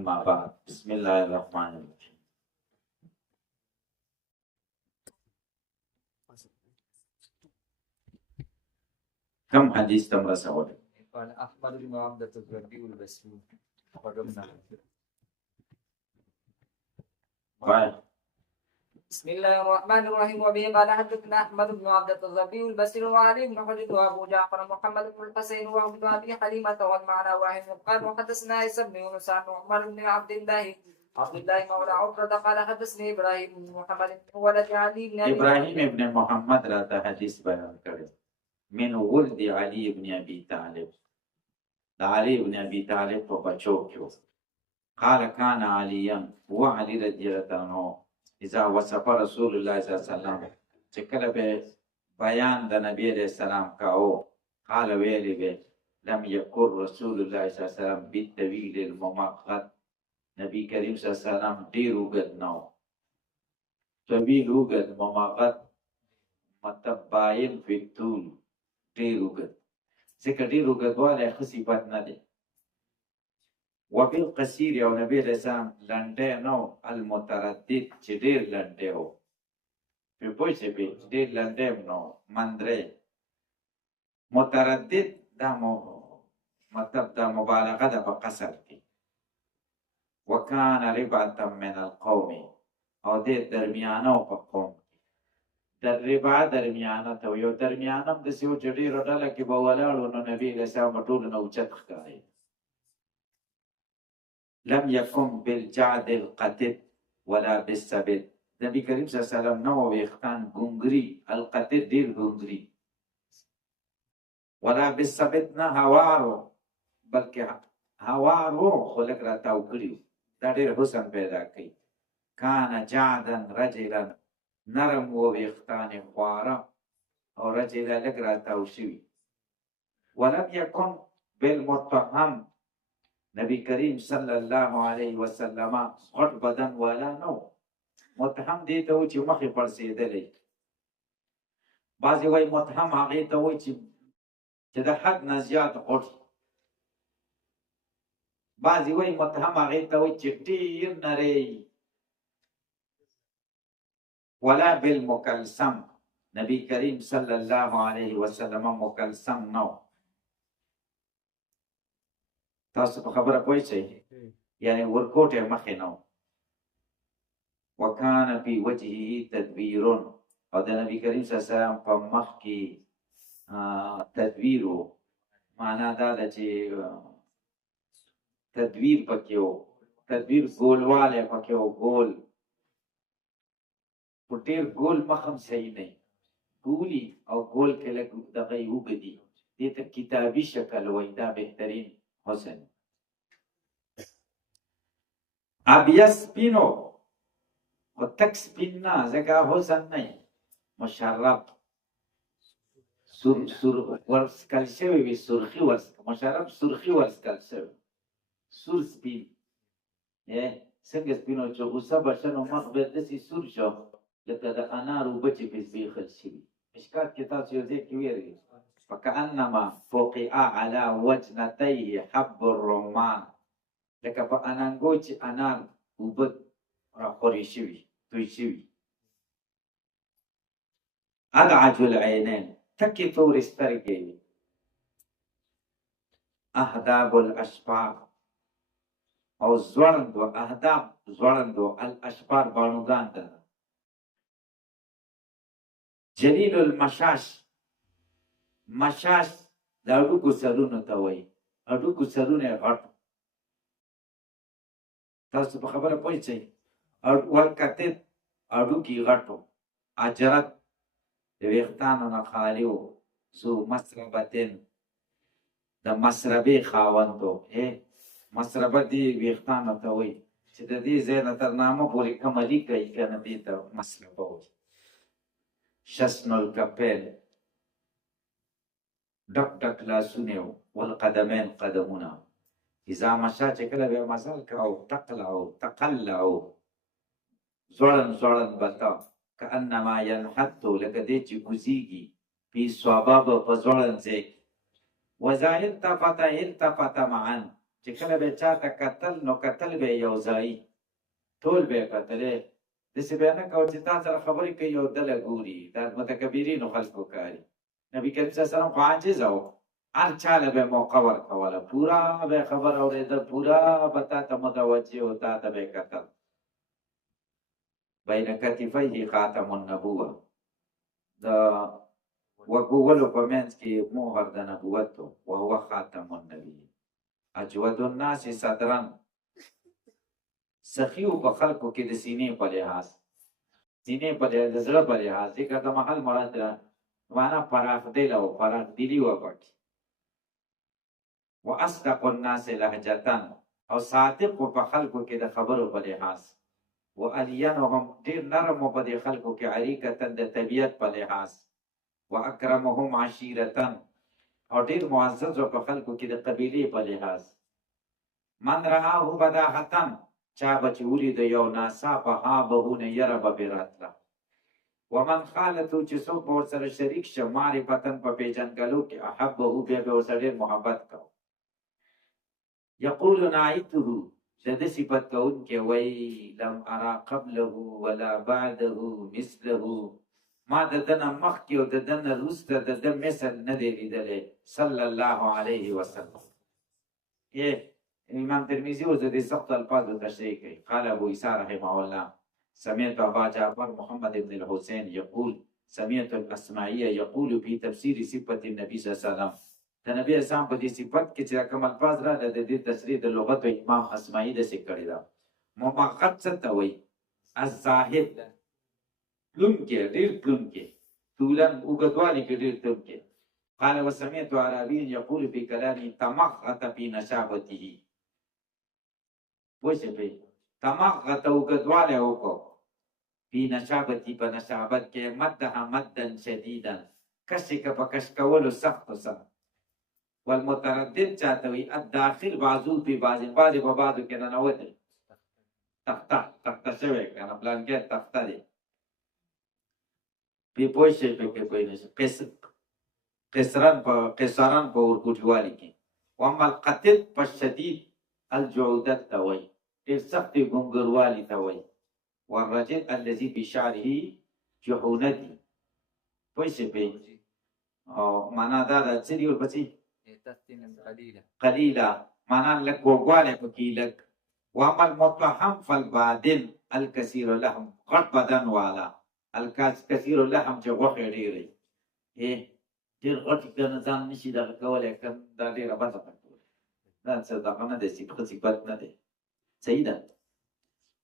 اما بعد بسم الله الرحمن الرحیم. کم حدیث تم رسوله؟ قال أحمد بن عبدة الربيع البصري قربنا. بسم الله الرحمن الرحيم. وبه قال حدثنا أحمد بن عبدة الربيع البصري وعلي بن حجر وأبو جعفر محمد بن الحسين وابن أبي حليمة والمعنى واحد. قال وحدثنا عيسى بن يونس عن عمر بن عبد الله مولى عقبة قال حدثني إبراهيم بن محمد ولد علي بن ابراهیم ابن محمد را تا حدیث بیان کړی من ولد علی ابن ابي طالب، د علی ابن ابي طالب په بچو کې قال كان عليا وعلي رضي الله عنه اذا وصف رسول الله صلى الله عليه وسلم چې کله به بیان د نبی علیہ السلام کاو قال ویلی به لم يكن رسول الله صلى الله عليه وسلم بالطويل الممقت، نبی کریم صلی الله علیه وسلم ډیر وګد نو طویل وګد ممقت متباین فی الطول ډیر وګد ځکه ډیر وګدوالی ښه صفت نه دی. وبالقصير او نبی علیہ السلام لنډی نو المتردد چې ډیر لنډی و پرې پوه شئ ډیر لنډی نو مندری متردد دا مطلب دا مبالغه ده په قصر کې. وکان ربعة من القوم او دې درمیانه او په قوم در ربع درمیانه ته یو درمیانه د سیو چې ډیرو ډله کې به ولاړو نو نبی علیہ السلام ټول نه اوچت ښکاري. لم يكن بالجعد القتد ولا بالسبت، نبی کریم صلی الله علیه وسلم نو ویختان ګونګري القتد ډیر ګونګري ولا بالسبت نه هوارو بلکې هوارو خلق را تاو کړي دا ډیر حسن پیدا کوي. کان جعدا رجلا نرم و ویختان خواره او رجلا لږ را تاو شوي. ولم يكن بالمتهم، نبی کریم صلی الله علیه وسلم غټ بدن والا نو متهم دی ته و چې مخې پړسېدلی، بعضې وایي متهم هغې ته وایي چې د حد نه زیات غټ، بعضې وایي متهم هغې ته وایي چې ډېر نری. ولا بالمکلسم، نبی کریم صلی الله علیه وسلم مکلسم نو. تاسو په خبره پوه شئ یعنی ورکوټی مخې نو. وکان فی وجهه تدبیر، او د نبی کریم صلی الله علیه وسلم په مخ کې تدبیر و، معنا دا ده چې تدبیر پکې و، تدبیر ګولوالی پکې و، ګول خو ډېر ګول مخ هم صحیح دی، ګولي او ګول کې لږ دغه یې اوږدي، دې ته کتابي شکل وایي، دا بهترین حسن. ابیض سپینو خو تک سپین نه ځکه حسن نه مشرب ورسکل شوی وي، سرخي مشرب سرخي ورسکل شوی سور سپین څنګه سپینو چې غوسه به شه نو مخ به داسې سور شو لکه د انار اوبه چې پې زبېښل شوي. مشکات کې تاسو یو ځای کې ویرګئ فکأنما فوقع علی وجنتیه حب الرمان، لکه په اننګو چې انار اوبه راخورې شوي توی شوي. ادعج العینین، تکې تورې سترګې وي. اهداب الاشبار، او ځوړند و، اهداب ځوړند و، الاشبار باڼوګان ته. جلیل المشاش، مشاش د اډوکو سرونو ته وایي، اډوکو سرونه یې غټ. تاسو په خبره پوه شئ. والکتد اډوکي غټو. اجرت د ویښتانو نه خالي و. ذو مسربتن، د مسربې خاوند و. مسربه دې ویښتانو ته وایي چې د دې ځای نه تر نامه پورې کملي کوي که نه، دې ته مسربه وایي. شسن الکپیل، ډک ډک لاسونه و. والقدمین، قدمونه. اذا مشا چې کله به مزل کوو تقلعو ځوړند ځوړند به ته کانما ینحتو، لکه دی چې کوزیږي فی صوابه په ځوړند ځای کې. وذا التفت معا، چې کله به چاته کتل نو کتل به یو ځای ټول به کتلې داسې به نه کوه چې تا سره خبرې کوي یو ډله ګوري دا متکبرینو خلکو کاري نبي کریم صلی الله علیه وسلم خو عاجز و هر چاله به موقع ورکوله پورا به خبر اورېده پورا به تا ته متوجه و تا ته به کتل بین کتفیه خاتم النبوه د وګولو په منځ کې مهر د نبوت و هو خاتم النبی اجود الناس صدرا سخیو په خلکو کې د سینې په لحاظ سینې په لحاظ د زړه په لحاظ ذکر د محل مراد ده معنا پراخ دل او پراخ دلی وکړي و اصدق الناس لهجه او صادق په خلکو کې د خبرو په لحاظ و الینهم ډیر نرم په دې خلکو کې عریکه د طبیعت په لحاظ و اکرمهم عشیرتا او ډیر معزز په خلکو کې د قبیلې په لحاظ من رآه بداهتا چا بچ ولید یو ناصافه ها بهونه یره به براتله ومن خالته چې څوک به ورسره شریک شه معرفتن په پیژنګلو کې احبه بیا به ورسره ډېر محبت کو یقول نعیته د صفت کوونکی وی لم ارى قبله ولا بعده مثله ما د دنه مخکې او د دنه وروسته د ده مثل نه دی لیدلی صلی الله علیه وسلم امام ترمذي اوس د دې سختو الفاظو تشریح کوي قال ابو عیسی رحمه الله سمعت ابا جعفر محمد بن الحسين يقول سمعت الاسماعي يقول في تفسير صفه النبي صلى الله عليه وسلم د نبی اسلام په دې صفت کې چې کوم الفاظ را د دې تشریح د لغت امام اسماعي د ذکر دا ممقت څه ته وایي الزاهد پلون کې ډېر پلون کې طولن اوږدوالي کې ډېر پلون کې قال وسمعت عربي يقول في كلامه تمغط في نشابته وشه په تمغط اوږدوالی وکړو في نشابتي په نشابت کې مدها مدا شديدا کشي که په کش کولو سختو سره والمتردد چاته وي الداخل بعضو په بعضې په بعضو کې ننوتل تخته شوی که نه پلان کې تخته دی پې پوه شئ پکې پوه نه شي قصران په ورکوټوالي کې واما القطد په شدید الجعودت ته وایي ډېر سختې ګونګروالي ته وایي والرجل الذي بشعره جحونت پوه شئ پې او معنا دا ده څه دي ورپسې قلیله معنا لږ وږوالی پکې لږ واما المتهم فالبادن الکثیر لحم غټ بدن والا الکثیر لحم چې غوښې ډېرې ډېر غټ کنه ځان نشي دغه کولی دا ډېره بده پکې دا څه دغه نه دی صفت نه دی صحیح ده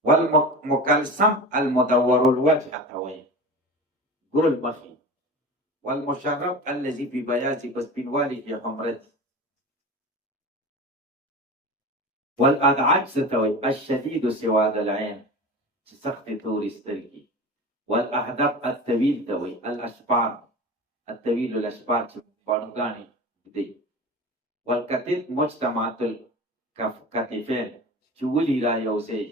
والمکلسم المدور الوجه ته وایي ګول مخې والمشرب الذي في بياض بسپینوالي کې حمرت والادعج ستوي الشديد سواد العين چې سخت توري سترګې والاحدب الطويل توي الاشبار الطويل الاشبار چې باڼوګانې دي والکتف مجتمعات الکتفین چې ولي را یوځای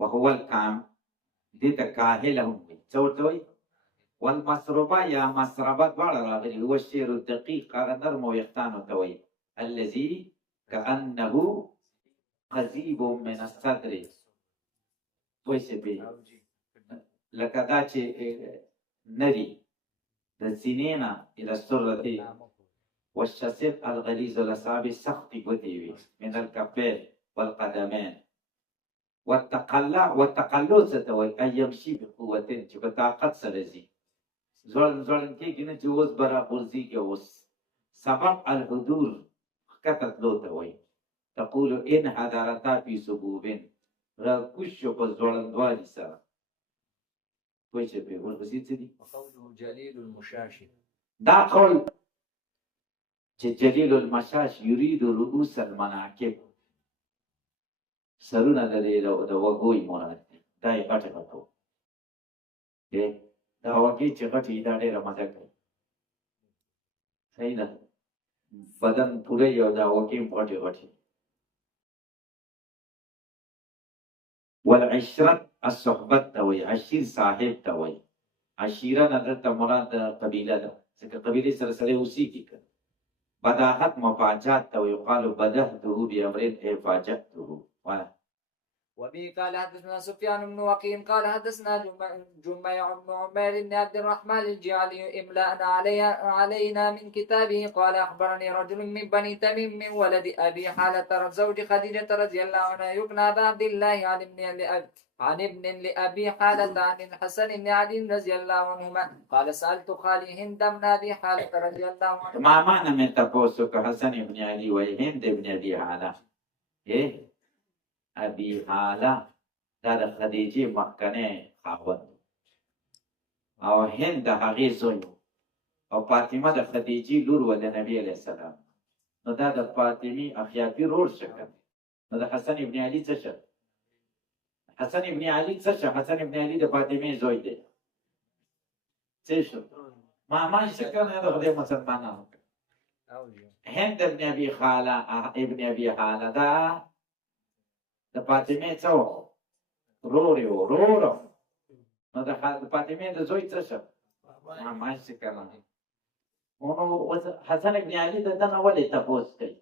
وهو الکام دې ته کاهل هم وي څه ورته وایي والمسربه یا مسربه دواړه راغلي هو الشعر الدقیق هغه نرم ویښتانو ته وایي الذي كأنه قضیب من الصدر پوه شئ پې لکه دا چې نري د سینې نه الى السرة والشسب الغلیظ الاصابع سختې ګوتې وي من الکفین والقدمین والتقلد څه ته وایي ان یمشي بقوتین چې په طاقت سره ځي ځوړن کېږي نه چې اوس به راغورځېږي اوس سبب الحضور ښکته تلو ته وایي تقول ان حضرتا فی صبوب راکوز شو په ځوړندوالي سره پوه شئ پې ورپسې څه دي وقوله جلیل المشاش دا قول چې جلیل المشاش یرید رؤوس المناکب سرونه د وږوی مراد دی دا یې غټه غټه دا وږې چې غټې دا ډېره مزه کوي صحیح ده بدن پوره یو دا وږې غټې غټې والعشرت الصحبت ته وایي عشیر صاحب ته وایي عشیره نه دلته مراد د قبیله ده ځکه قبیلې سره سړی اوسېږي که بداهت مفاجات ويقال بدهته بأمر أي فاجأته. وبه قال حدثنا سفيان بن وكيع قال حدثنا جميع بن عمير بن عبد الرحمن الجعلي إملاء علينا من كتابه قال أخبرني رجل من بني تميم من ولد أبي حالة زوج خديجة رضي الله عنها يقنى أبا عبد الله عن ابن لأبي حالة عن الحسن بن علي رضي الله عنهما قال سألت خالي هند بن أبي حالة رضي الله عنه ما معنى من تفوسك حسن بن علي وهند بن أبي حالة؟ إيه؟ أبي حالة در خديجة مكانه خاوند او هند هغه زوی او فاطمه د خدیجه لور ول نبی علیہ السلام. نو دا د فاطمی اخیاتی رور شکل. نو د حسن ابن علی څه شو؟ حسن ابن علی څه شو؟ حسن ابن علی د فاطمه زوی دی. څه شو؟ ما شکل نه د خدای مسلمانانو. هند ابن ابي حاله دا د فاطمه څو رور نو د فاطمه د زوی څه شو؟ ما شکل نه. نو حسن ابن علي دنه ولې تاسو کوي؟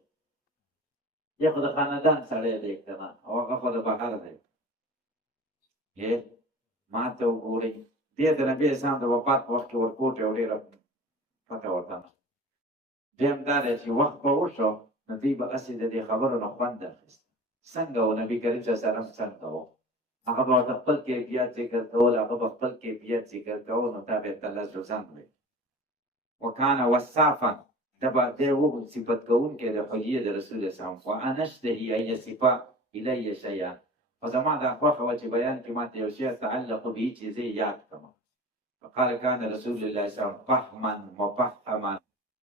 یو د خاندان سره دی کنه او هغه خو د بهر دی. یې ما ته وګورئ دې د نبی اسلام د وفات په وخت کې ورکوټ یو ډېره پته ورته دیم دا دی چې وخت به وشو نو دوی به هسې د دې خبرو نه خوند اخیست. څنګه و نبي کریم صلی الله علیه وسلم څنګه و؟ هغه به ورته خپل کیفیت ذکر کول، هغه به خپل کیفیت ذکر کول، نو دا بېرته لس جزن وي. وکانه وصافا دبا دی و صفت کوونکی د حلیې د رسول اسلام وانا اشتهي ان يصف الی شیئا. خو زما دا خوښه وه چې بیان کې ماته یو شی تعلق به چې زه یاد کړم. فقال كان رسول الله صلی الله علیه وسلم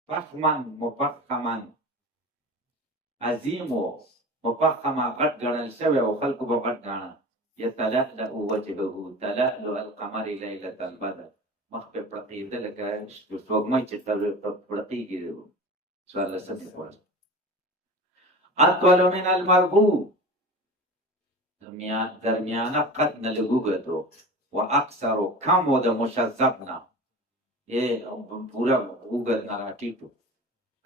فخما مفخما عظیم و مفخما غټ ګڼل شوی او خلکو به غټ ګاڼه. یتلألأ وجهه تلألؤ القمر لیلة البدر. مخ په پړقېده لکه سپوږمۍ چې پړقېږي. څوارلسم سوال اطول من المربوع درمیانه قد نه لږ اوږد و اکثر کم و د مشذب نه پوره اوږد نه راټیټ و.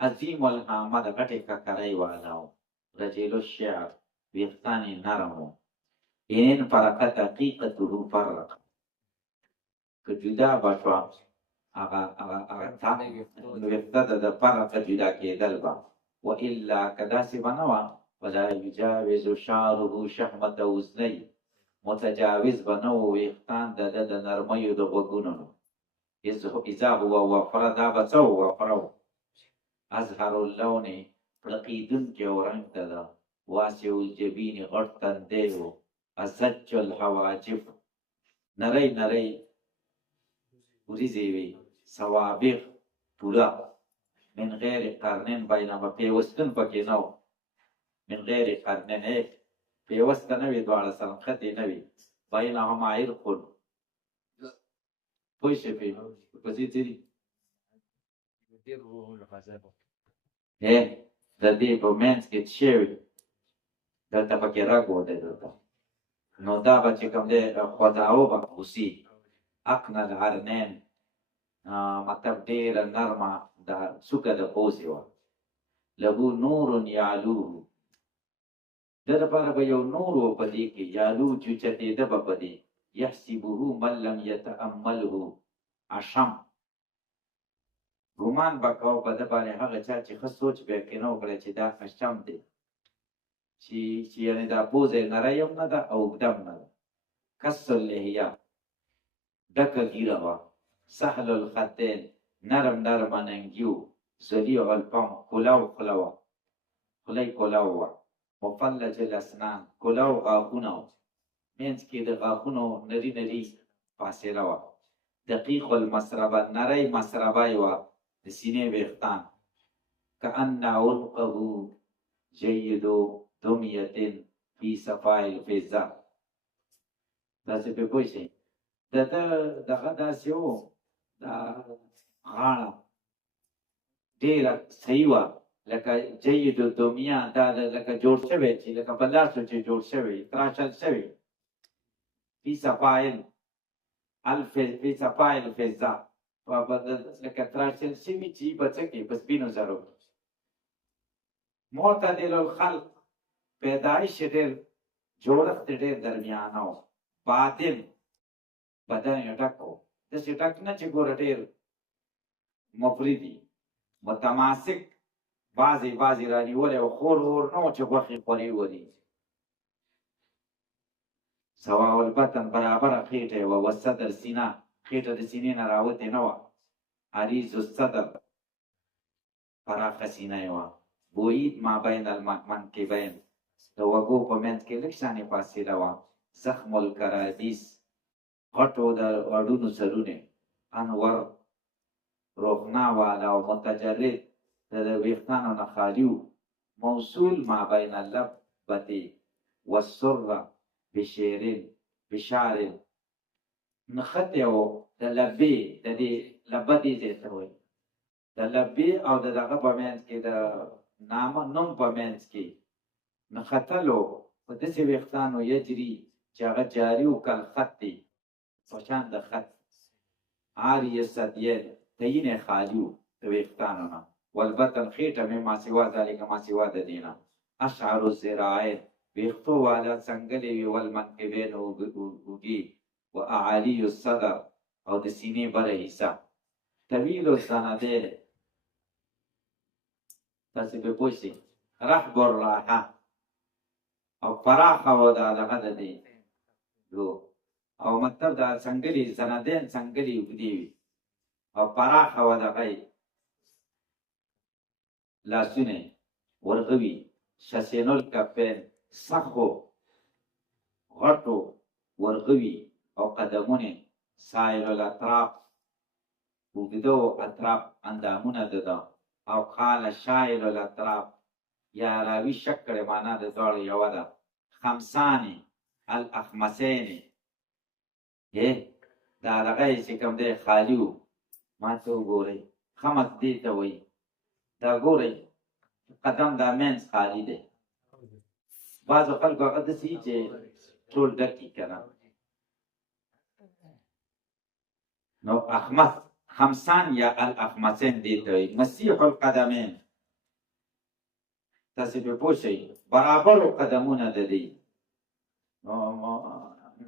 عظیم الهامه د غټې ککرۍ والا و. رجل الشعر ویښتان یې نرم و. ان فرقت حقیقته فرق که جدا بشوا هغه ویښته د فرق جدا کېدل به و الا که داسې به نه وه ولا یجاوز شعره شحمة اذنی. متجاوز به نه و ویښتان د ده د نرمیو د غوږونو نه. اذا هو وفره دا به څه و؟ وفره و. اظهر اللون پړقېدونکې او رنګ ته ده. واسع الجبین غټ تندی و. ازج الحواجب نری نری وریځې وي. سوابق پوره. من غیر قرنین بینما پیوستون پکې نه و. من غیر قرنین پیوسته نه وي دواړه سره نښتې نه وي. بینهما عرق پوه شوې په دې تېري د دې په منځ کې څه شوي دلته پکې رګ و دی دلته. نو دا به چې کوم دی خداو به اوسي اقنه العرنین مطلب ډېره نرمه دا څوکه د پوزې وه. له نور یعلوه د دپاره به یو نور و په دې کې یعلو چې چتېده به په دې. یحسبه من لم یتأمله اشم. ګمان به کوه په ده باندې هغه چا چې ښه سوچ به یې نه وکړی چې دا اشم دی چې یعنې دا پوزه یې نری هم نه ده او اوږده هم نه ده. کس اللحیه ډکه ږیره وه. سهل الخدین نرم نرمه ننګي و. ذلیع الفم کلو خوله وه. خوله یې کلو وه. مفلج الاسنان کلو غاښونه وه. منځ کې د غاښونو نري نري فاصله وه. دقیق المسربه نری مسربه یې وه د سینې ویښتان. کأن عنقه جید دمیة فی صفاء الفضة. داسې پرې پوه شئ د ده دغه داسې و دا غاړه ډېره صحیح وه لکه جید الدمیه دا لکه جوړ شوی چې لکه په لاسو چې جوړ شوی تراشل شوی. فی صفاء الفضة لکه تراشل شوي چې په څه کې په سپینو زرو معتدل الخلق پیدایش ډېر جوړښت ډېر درمیانه و باطن بدن یې ډک و داسې ډک نه چې ګوره ډېر مفردي متماسک بعضې رانیولی او خور ور نه و چې غوښې خورې وري سواء البطن برابره خېټه یې وه والصدر سینه خېټه د سینې نه راوتې نه وه عریض الصدر پراخه سینه یې وه بوید ما بین المنکبین د وږو په منځ کې لږ شانې فاصله وه زخم الکرادیس غټو د اډونو سرونه انور روښنا والا او متجرد د ویښتانو نه خالي و موصول ما بین اللبتې والسره بشار نښتې و د لبې د دې لبه دې ځای ته وایي د لبې او د دغه په منځ کې د نامه نوم په منځ کې نښتلو په داسې ویښتانو یجري چې هغه جاري و کالخط دی په شان د خط عاري الثدیین تیین یې خالي و د ویښتانو نه والبطن خېټه مما سوا ذلک ما سوا د دې نه اشعر الذراعین ویښتو والا څنګلې وي والمنکبین اوږې و اعالی الصدر او د سینې بره حصه طویل السندین تاسې پرې پوه شئ رحب الراحه او پراخه و د دغه د دې او مطلب د څنګلې سندین څنګلې اوږدې وي او پراخه و دغه لاسونه ورغوي شسین الکفین سخو غټو ورغوي او قدمونه سایل الاطراف اوږده اطراف اندامونه ده او قال شایل الاطراف یا راوي شک کړی معنا د دواړو یوه ده خمسانې الاخمسینې دا دغه یې چې کوم دی خالي و ما ته وګورئ خمس دې ته وایي دا ګورئ قدم دا منځ خالي دی بعضو خلکو هغه داسې وي چې ټول ډک وي که نه نو اخمس خمسان یا الاخمسین دې ته وایي مسیح القدمین تاسې پرې پوه شئ برابرو قدمونه د دې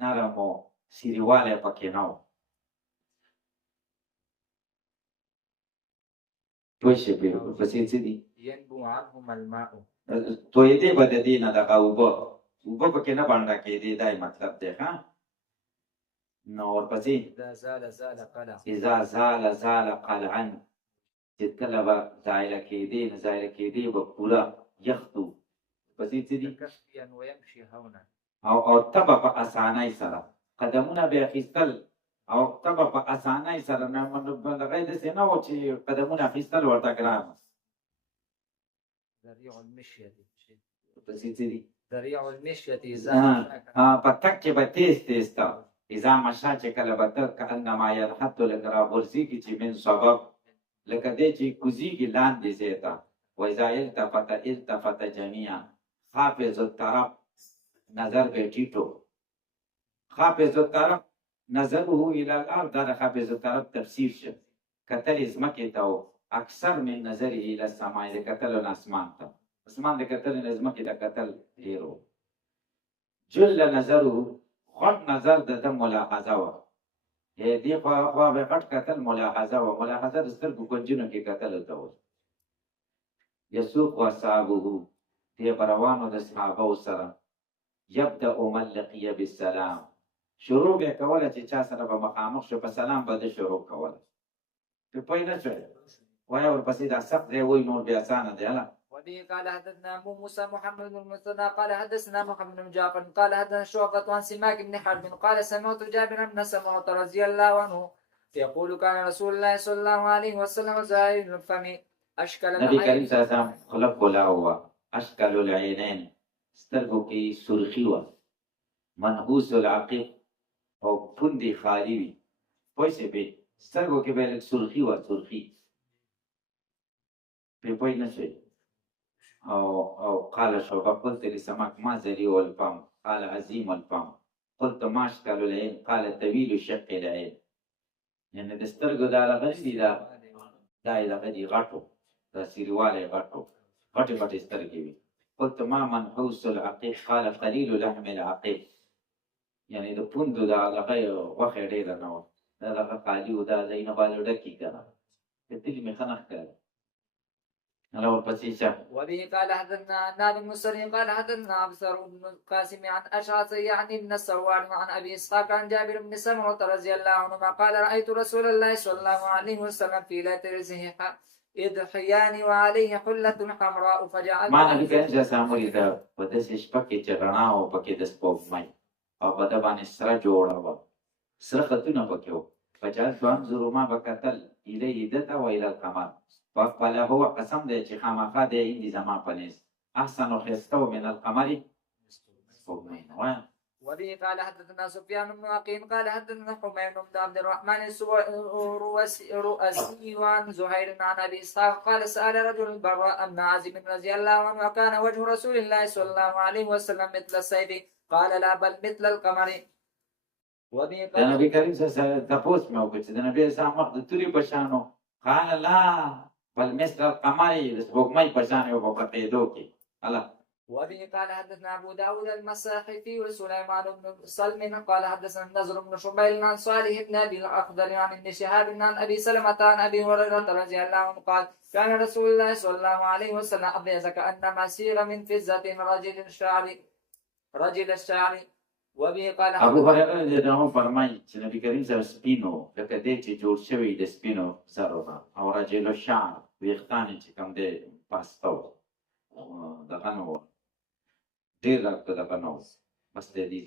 نرم و سیریوالی پکې نه و پوه شئ پسې څه دي ينبو عنهم الماء تویدې به د دې نه دغه اوبه پکې نه بانډه کېدې دا یې مطلب دی ښه نو ورپسې اذا زال زال قلع اذا زال زال قلعا چې کله به زایله کېدې نه زایله کېدې به پوره یختو پسې څه دي كفيا ويمشي هونا او تبه په اسانۍ سره قدمونه به اخیستل او تبه په اسانۍ سره دغه داسې نه و چې قدمونه اخیستل ورته ګران ذريع المشية پسې څه دي ذريع المشية په تک کې به تیز تیز ته اذا مشا چې کله به ته کانما ينحت لکه راغورځېږي چې من سبب لکه دی چې کوزېږي لاندې ځای ته واذا التفت جميعا حافظ الطرف نظر به ټیټو حافظ الطرف نظره الى الارض دا حافظ الطرف تفسیر شه کتل ځمکې ته و اکثر من نظره الى السماء د کتلو نه اسمان ته اسمان د کتلو نه ځمکې ته کتل ډېر و جل نظره غټ نظر د ده ملاحظه وه دې خوا به غټ کتل ملاحظه وه ملاحظه د سترګو کنجونو کې کتلو ته و یسوق اصحابه دې به روانو د صحابو سره یبدأ من لقي بالسلام شروع به کوله چې چا سره به مخامخ شو په سلام به ده شروع کوله پرې پوه نه شوې وایه ورپسې دا سخت دی وایي نور بیا اسانه دی هله وبه قال حدثنا ابو موسى محمد بن المثنى قال حدثنا محمد بن جعفر قال حدثنا شعبة عن سماك بن حرب قال سمعت جابر بن سمعت رضي الله عنه يقول كان رسول الله صلى الله عليه وسلم زائر الفم اشكل نبی کریم صلی الله علیه وسلم خلق کولا هوا اشکل العینین سترګو کې سرخی وه منحوس العقیق او پوندې خالي وي پوه شئ پرې سترګو کې به یې لږ سرخي وه سرخي پرې پوه نه شوئ او قال شعبة قلت لسماك ما ذريع الفم قال عظيم الفم قلت ما اشكال العين قال طويل شق العين يعني د سترګو دا لغه دي دا دغه دي غټو دا سیریوالی غټو غټې غټې سترګې وي. قلت ما منحوس العقيق قال قليل لحم العقيق، یعنی د پوندو د هغه غوښې ډېره نه وه، دا دغه خالي و، دا ځایونه بالو ډکي که نه کتلي مې ښه نه ښکاري. هله ورپسې شه. وبه قال حدثنا عناد بن مسري قال حدثنا ابصر بن القاسم عن اشعث يعني بن السوار عن ابي اسحاق عن جابر بن سمره رضي الله عنهما قال رايت رسول الله صلى الله عليه وسلم في ليله رزه اضحيان وعليه حله حمراء فجعل ما نبي کریم صلی الله علیه وسلم ولیده په داسې شپه کې چې رڼا وه پکې د سپوږمۍ او په ده باندې سره جوړه وه، سره خطونه پکې وو. فجعلت انظر ما به کتل الیه ده ته و الی القمر، فقال هو قسم دی چې خامخا دی اندي زما په نیز احسن و ښایسته و من القمر سپوږمۍ نه. وایه. وبه قال حدثنا سفيان بن عقيل قال حدثنا حميد بن عبد الرحمن الرؤاسي عن زهير عن ابي اسحاق قال سال رجل البراء بن عازب رضي الله عنه وكان وجه رسول الله صلى الله عليه وسلم مثل السيف قال لا بل مثل القمر. وبه د نبي کریم صلی الله علیه وسلم تپوس مې وکړ چې د نبي صلی الله علیه وسلم مخ د تورې په شان و. قال لا بل مثل القمر، د سپوږمۍ په شان یو په پټېدو کې. الله. وبه قال حدثنا ابو داود المساحفي وسليمان بن سلم قال حدثنا النضر بن شميل عن صالح بن ابي الاخضر عن ابن شهاب عن ابي سلمة عن ابي هريره رضي الله عنه قال كان رسول الله صلى الله عليه وسلم ابيض كانما سير من فزه رجل الشعر. وبه قال ابو هريره رضی الله عنه فرمایي چې نبی کریم صلی الله علیه وسلم سپینو لکه دی چې جوړ شوی د سپینو زرو نه، او رجل الشعر ویښتان یې چې کوم دی پاسته و، دغه نه و، ډېر دغه نه و، بس د دې